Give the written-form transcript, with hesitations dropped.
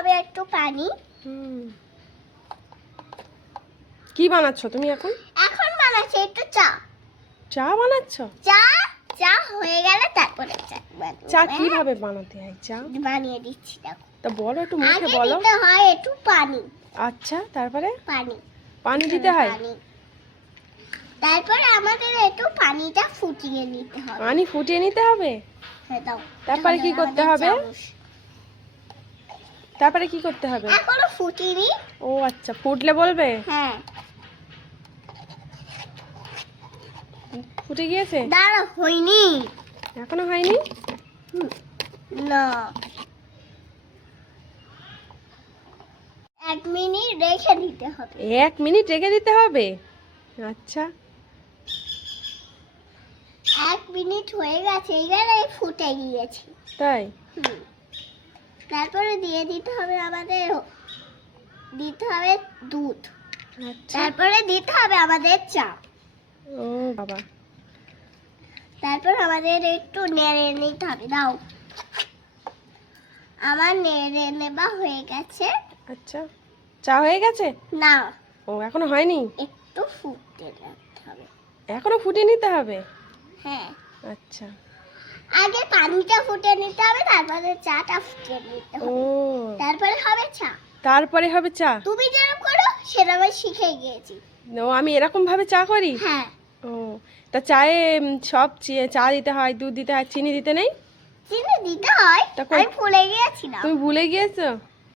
হবে একটু পানি। কি বানাচ্ছ তুমি এখন? এখন বানাচ্ছি একটু চা। চা বানাচ্ছ? চা চা হয়ে গেলে তারপরে চা কিভাবে বানাতে হয়? চা বানিয়ে দিচ্ছি, দেখো। তা বলো, একটু মুখে আগে বলো। দিতে হয় একটু পানি। আচ্ছা, তারপরে পানি পানি দিতে হয়? পানি। তারপরে আমাদের একটু পানিটা ফুটিয়ে নিতে হবে। পানি ফুটিয়ে নিতে হবে? হ্যাঁ, দাও। তারপরে কি করতে হবে? তারপরে কি করতে হবে? এখনো ফুটিনি। ও আচ্ছা, ফুটলে বলবে? হ্যাঁ, ফুটে গিয়েছে? দাঁড়া, হয়নি এখনো হয়নি? না, 1 মিনিট রেখে দিতে হবে। 1 মিনিট রেখে দিতে হবে? আচ্ছা। 1 মিনিট হয়ে গেছে, এখানে ফুটে গিয়েছে। তাই? তারপরে দিয়ে দিতে হবে আমাদের দুধ। আচ্ছা। তারপরে দিতে হবে আমাদের চা। ও বাবা। তারপর আমাদের একটু নেড়ে নিতে হবে। দাও, আমার নেড়ে নেবা হয়ে গেছে। আচ্ছা, চা হয়ে গেছে? না, ও এখনো হয়নি? একটু ফুটতে দিতে হবে। এখনো ফুটিয়ে নিতে হবে? হ্যাঁ, আচ্ছা। আগে পানিটা ফুটে নিতে হবে, তারপরে চাটা ফুটে নিতে ও, হবে, তারপরে হবে চা। তারপরে হবে চা? তুমি যেরকম করো সেটা আমি শিখে গিয়েছি। ও, আমি এরকম ভাবে চা করি? হ্যাঁ। ও, তা চায়ে সব চা দিতে হয়, দুধ দিতে হয়, চিনি দিতে নেই? চিনি দিতে হয়, তা কই- আমি ভুলে গিয়েছিলাম। তুমি ভুলে গিয়েছো?